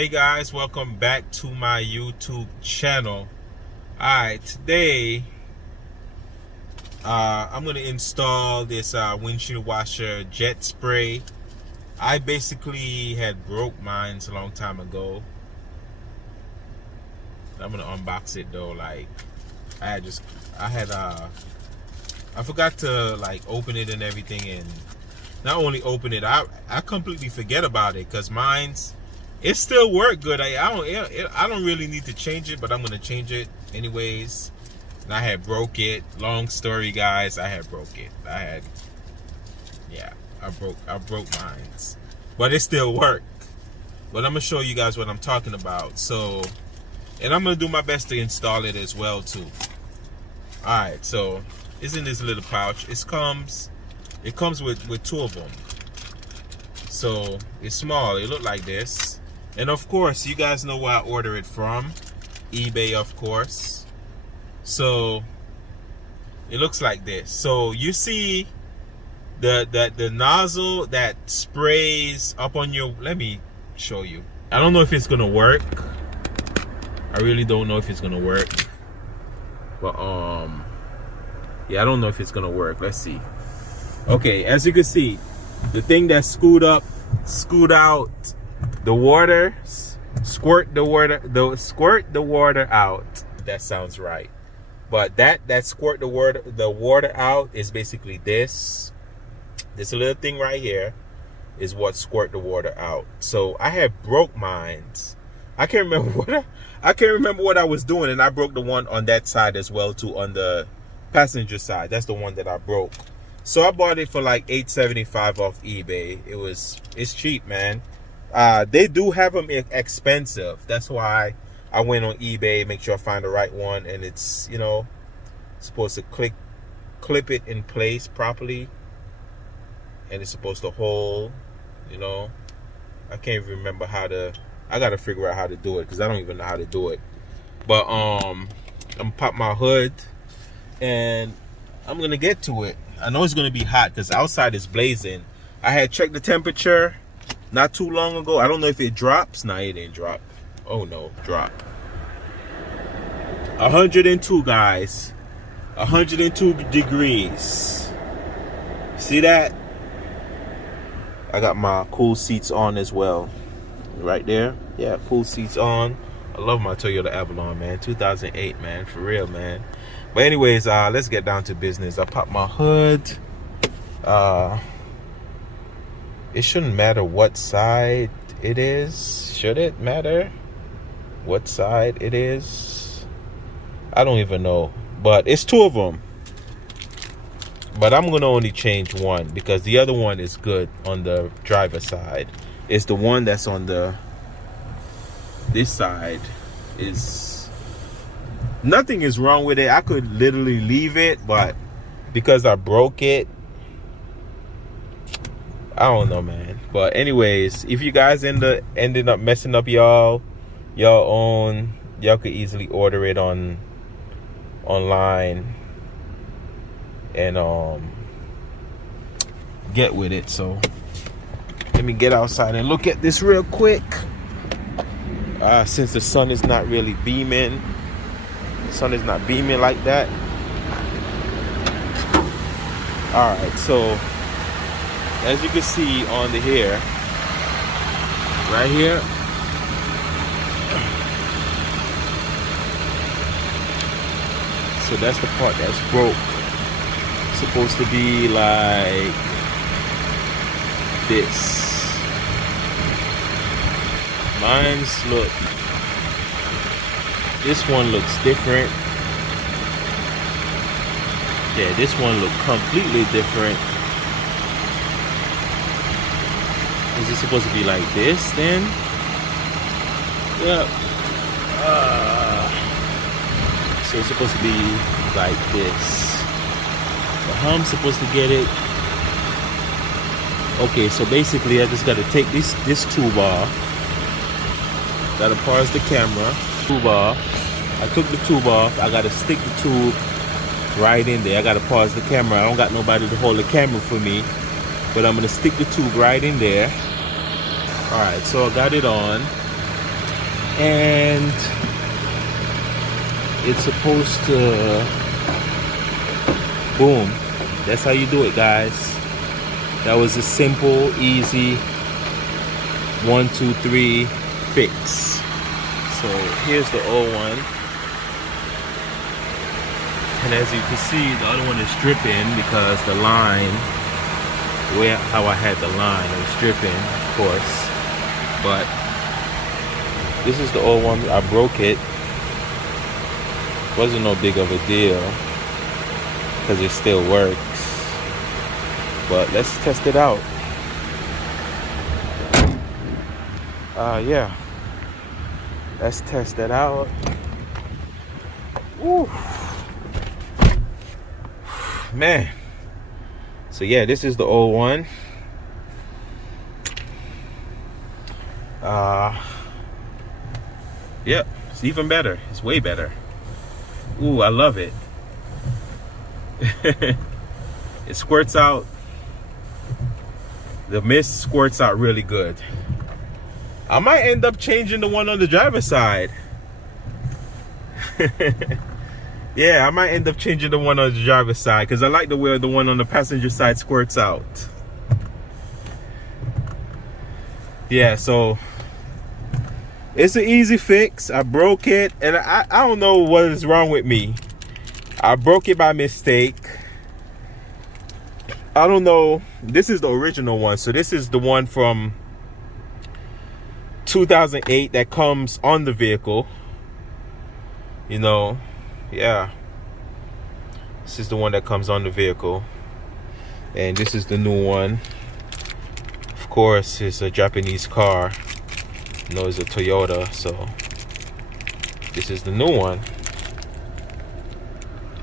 Hey guys, welcome back to my YouTube channel. Alright, today I'm gonna install this windshield washer jet spray. I basically had broke mine a long time ago. I'm gonna unbox it though. Like I forgot to like open it and everything, and not only open it, I completely forget about it because it still worked good. I don't really need to change it, but I'm gonna change it anyways. And I had broke it. Long story, guys. I had broke it. I broke mine, but it still worked. But I'm gonna show you guys what I'm talking about. So, and I'm gonna do my best to install it as well too. All right. So it's in this little pouch. It comes with two of them. So it's small. It looked like this. And of course, you guys know where I order it from. eBay, of course. So it looks like this. So you see the nozzle that sprays up on your, let me show you. I don't know if it's gonna work. I really don't know if it's gonna work. But yeah, I don't know if it's gonna work. Let's see. Okay, as you can see, the thing that scoot out the water, squirt the water out. That sounds right. But that squirt the water out is basically this little thing right here is what squirt the water out. So I had broke mine. I can't remember what I was doing, and I broke the one on that side as well too, on the passenger side. That's the one that I broke. So I bought it for like $8.75 off eBay. It's cheap, man. They do have them expensive. That's why I went on eBay, make sure I find the right one, and it's, you know, supposed to clip it in place properly, and it's supposed to hold, you know. I can't even remember I gotta figure out how to do it because I don't even know how to do it. But I'm gonna pop my hood and I'm gonna get to it. I know it's gonna be hot because outside is blazing. I had checked the temperature not too long ago. I don't know if it drops. Nah, it didn't drop. Oh no, drop. 102, guys. 102 degrees. See that? I got my cool seats on as well. Right there. Yeah, cool seats on. I love my Toyota Avalon, man. 2008, man. For real, man. But anyways, let's get down to business. I popped my hood. It shouldn't matter what side it is. Should it matter what side it is? I don't even know. But it's two of them. But I'm going to only change one because the other one is good on the driver's side. It's the one that's on this side is... Nothing is wrong with it. I could literally leave it, but because I broke it, I don't know, man. But anyways, if you guys ended up messing up y'all could easily order it online and get with it. So let me get outside and look at this real quick. Since the sun is not really beaming. Sun is not beaming like that. All right, so as you can see on the here, right here, so that's the part that's broke. It's supposed to be like this. This one looks different. Yeah, this one looks completely different. Is it supposed to be like this then? Yep. So it's supposed to be like this. But how I'm supposed to get it? Okay, so basically I just gotta take this tube off. Gotta pause the camera. Tube off. I took the tube off. I gotta stick the tube right in there. I gotta pause the camera. I don't got nobody to hold the camera for me, but I'm gonna stick the tube right in there. All right, so I got it on. and it's supposed to boom. That's how you do it, guys. That was a simple, easy 1, 2, 3 fix. So here's the old one, and as you can see, the other one is dripping because the line, how I had the line, it was dripping, of course. But this is the old one. I broke it. Wasn't no big of a deal because it still works. But let's test it out. Yeah. Let's test it out. Woo. Man. So yeah, this is the old one. Yep, it's even better. It's way better. Ooh, I love it. It squirts out. The mist squirts out really good. I might end up changing the one on the driver's side. Yeah, I might end up changing the one on the driver's side because I like the way the one on the passenger side squirts out. Yeah, so it's an easy fix. I broke it, and I don't know what is wrong with me. I broke it by mistake. I don't know. This is the original one. So this is the one from 2008 that comes on the vehicle. You know, yeah. This is the one that comes on the vehicle. And this is the new one. Of course, it's a Japanese car. You know, it's a Toyota, so this is the new one.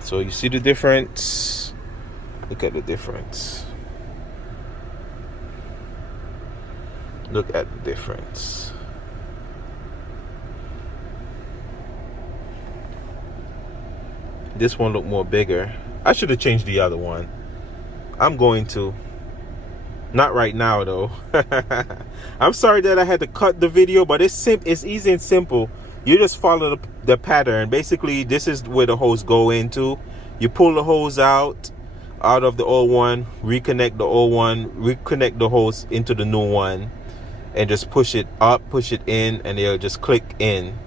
So you see the difference? Look at the difference. Look at the difference. This one looked more bigger. I should have changed the other one. I'm going to. Not right now though. I'm sorry that I had to cut the video, but it's easy and simple. You just follow the pattern. Basically, this is where the hose go into. You pull the hose out of the old one, reconnect the old one, reconnect the hose into the new one, and just push it up, push it in, and it'll just click in.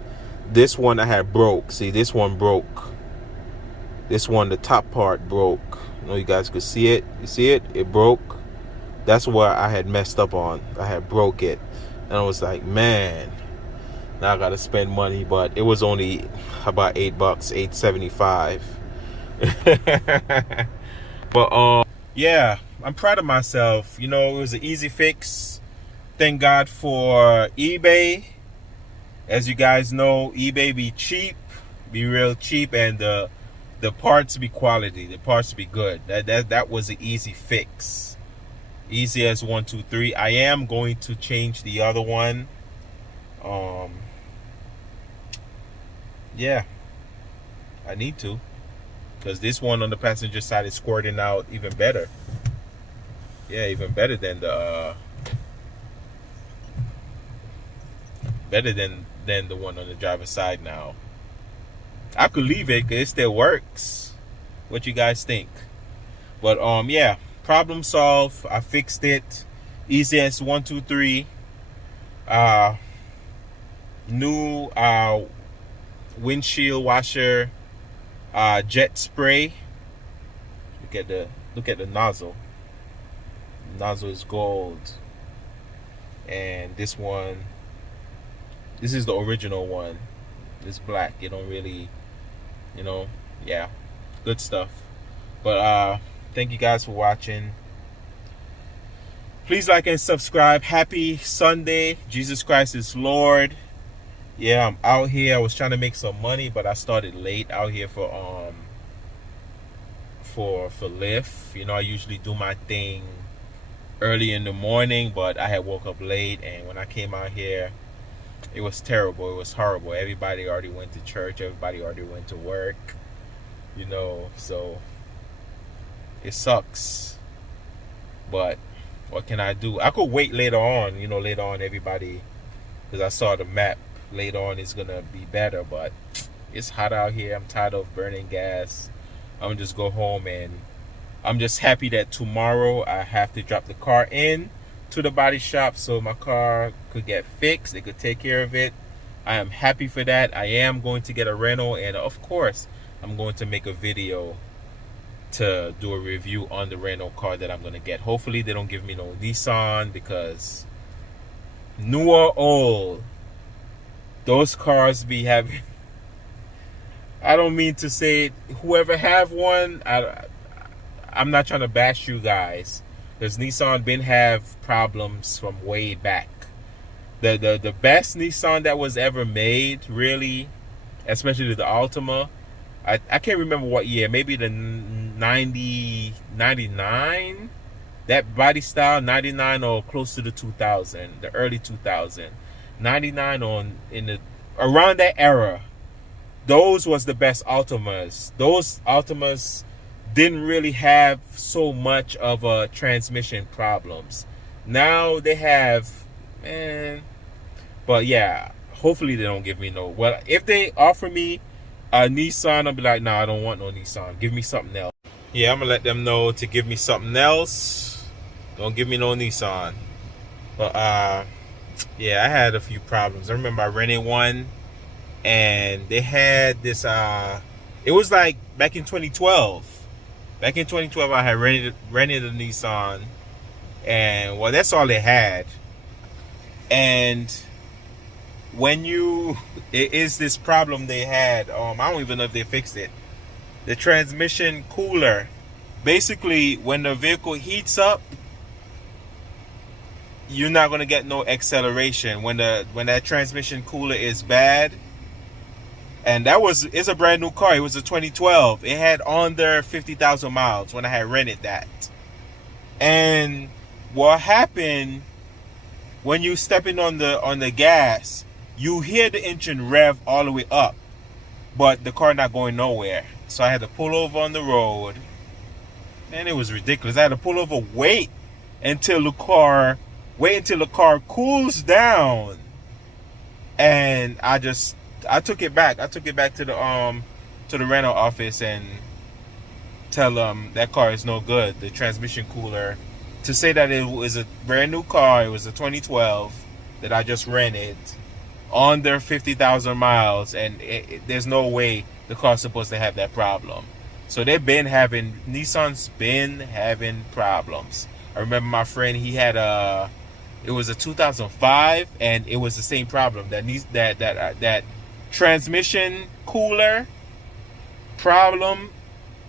This one I had broke. See, this one broke. This one, the top part broke. I know you guys could see it. You see it? It broke. That's where I had messed up on. I had broke it. And I was like, man, now I gotta spend money. But it was only about $8, $8.75. But yeah, I'm proud of myself. You know, it was an easy fix. Thank God for eBay. As you guys know, eBay be cheap, be real cheap, and the parts be quality. The parts be good. That was an easy fix. Easy as 1, 2, 3. I am going to change the other one. Yeah, I need to, because this one on the passenger side is squirting out even better. Yeah, even better than the the one on the driver's side now. I could leave it because it still works. What you guys think? But yeah, problem solved. I fixed it. Easy as 1, 2, 3. New windshield washer jet spray. Look at the nozzle. The nozzle is gold. And this one, this is the original one. It's black. It don't really, you know, yeah, good stuff. But thank you guys for watching. Please like and subscribe. Happy Sunday. Jesus Christ is Lord. Yeah, I'm out here. I was trying to make some money, but I started late out here for Lyft. You know, I usually do my thing early in the morning, but I had woke up late, and when I came out here, it was terrible. It was horrible. Everybody already went to church. Everybody already went to work. You know, so it sucks. But what can I do? I could wait later on. You know, later on everybody, because I saw the map. later on it's gonna be better. But it's hot out here. I'm tired of burning gas. I'm gonna just go home, and I'm just happy that tomorrow I have to drop the car in to the body shop so my car could get fixed. They could take care of it. I am happy for that. I am going to get a rental, and of course I'm going to make a video to do a review on the rental car that I'm going to get. Hopefully they don't give me no Nissan, because new or old, those cars be having, I don't mean to say it, whoever have one, I'm not trying to bash you guys, because Nissan been have problems from way back. The best Nissan that was ever made, really, especially the Altima, I can't remember what year, maybe the 99, that body style, 99 or close to the 2000, the early 2000, 99 on in the around that era. Those was the best Altimas. Those Altimas didn't really have so much of a transmission problems. Now they have, man. But yeah, hopefully they don't give me no. Well, if they offer me a Nissan, I'll be like, nah, I don't want no Nissan. Give me something else. Yeah, I'm gonna let them know to give me something else. Don't give me no Nissan. But yeah, I had a few problems. I remember I rented one, and they had this. It was like back in 2012. Back in 2012, I had rented a Nissan, and well, that's all they had. And when it is this problem they had. I don't even know if they fixed it. The transmission cooler. Basically, when the vehicle heats up, you're not gonna get no acceleration when that transmission cooler is bad. And it's a brand new car. It was a 2012. It had under 50,000 miles when I had rented that. And what happened when you stepping on the gas, you hear the engine rev all the way up, but the car not going nowhere. So I had to pull over on the road. Man, it was ridiculous. I had to pull over, wait until the car cools down, and I took it back. I took it back to the rental office and tell them that car is no good. The transmission cooler, to say that it was a brand new car, it was a 2012 that I just rented, under 50,000 miles, and there's no way the car's supposed to have that problem. So Nissan's been having problems. I remember my friend, he had it was a 2005, and it was the same problem. That transmission cooler problem,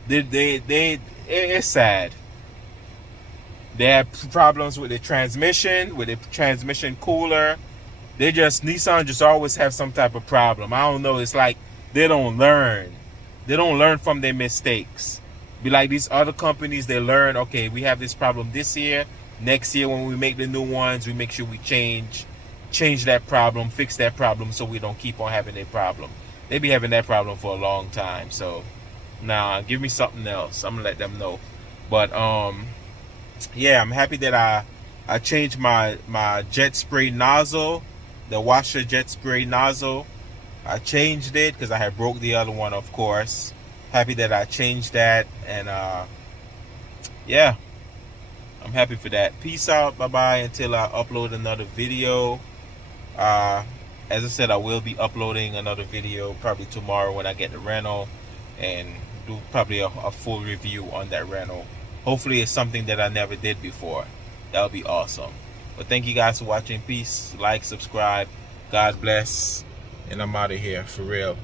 it's sad. They have problems with the transmission cooler. Nissan just always have some type of problem. I don't know. It's like they don't learn. They don't learn from their mistakes. Be like these other companies, they learn, okay, we have this problem this year. Next year when we make the new ones, we make sure we change that problem, fix that problem, so we don't keep on having a problem. They be having that problem for a long time. So nah, give me something else. I'm gonna let them know. But yeah, I'm happy that I changed my jet spray nozzle, the washer jet spray nozzle. I changed it because I had broke the other one, of course. Happy that I changed that, and yeah, I'm happy for that. Peace out, bye bye, until I upload another video. As I said, I will be uploading another video probably tomorrow when I get the rental, and do probably a full review on that rental. Hopefully it's something that I never did before. That would be awesome. But thank you guys for watching. Peace, like, subscribe. God bless. And I'm out of here, for real.